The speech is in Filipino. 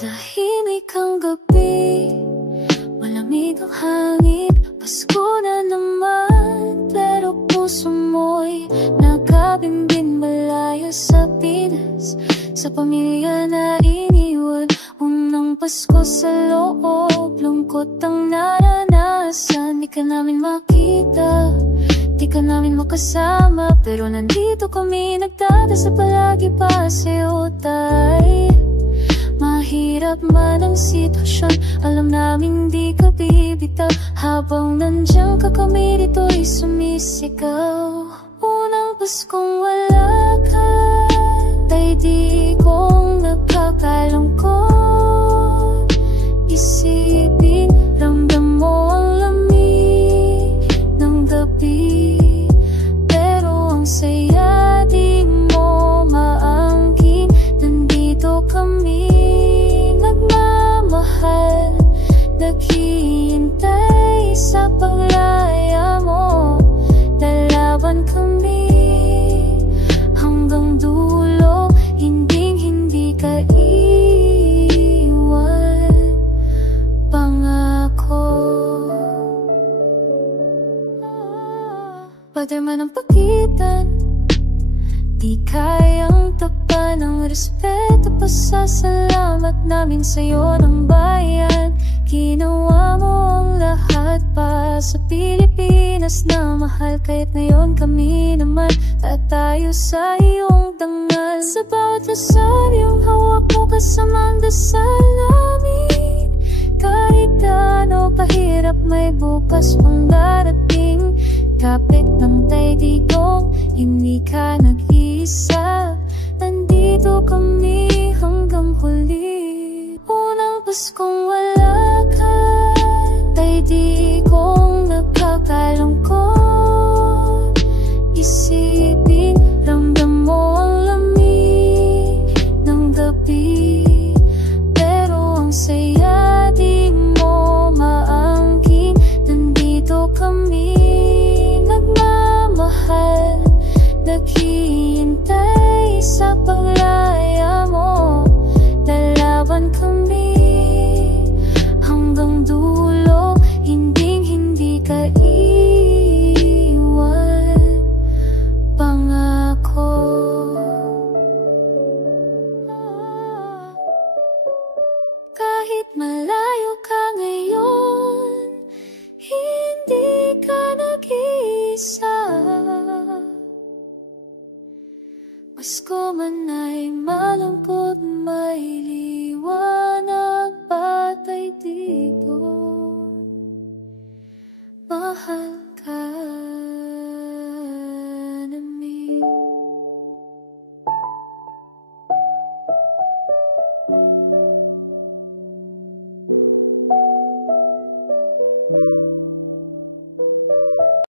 Tahimik ang gabi, malamig ang hangin. Pasko na naman, pero puso mo'y nakabimbing malayo sa Pinas. Sa pamilya na iniwan, unang Pasko sa loob. Lungkot ang naranasan, di ka namin makita, di ka namin makasama. Pero nandito kami, nagdadasal palagi pa sa'yo, tay. Mahirap man ang sitwasyon, alam namin di ka bibitaw. Habang nandiyan ka kami dito'y sumisigaw. Unang Paskong wala ka, tay, di kong nakakalungkot. Isipin, ramdam mo ang lamig ng gabi, pero ang saya di mo maangkin. Nandito kami, nagmamahal, naghihintay sa paglaya mo. Lalaban kami hanggang dulo, hindi ka iwan, pangako. Pader man ang pagitan, di kayang takpan ng respeto. Pasasalamat namin sa'yo ng bayan. Ginawa mo ang lahat pa sa Pilipinas na mahal. Kahit ngayon kami naman tatayo sa iyong dangal. Sa bawat dasal yung hawak mo kasamang dasal namin. Kahit ano kahirap may bukas pang darating. Kapit ng taydigong, hindi ka nag-iisa. Nandito kami hanggang huli. Unang Paskong wala ka, tay, di kong nakakalungkot. Isipin, ramdam mo ang lamig ng gabi, pero ang saya di mo maangkin. Nandito kami, nagmamahal, naghihintay sa paglaya mo. Lalaban kami hanggang dulo, hindi ka iwan, pangako. Kahit malayo ka ngayon, hindi ka nag-iisa. Pasko man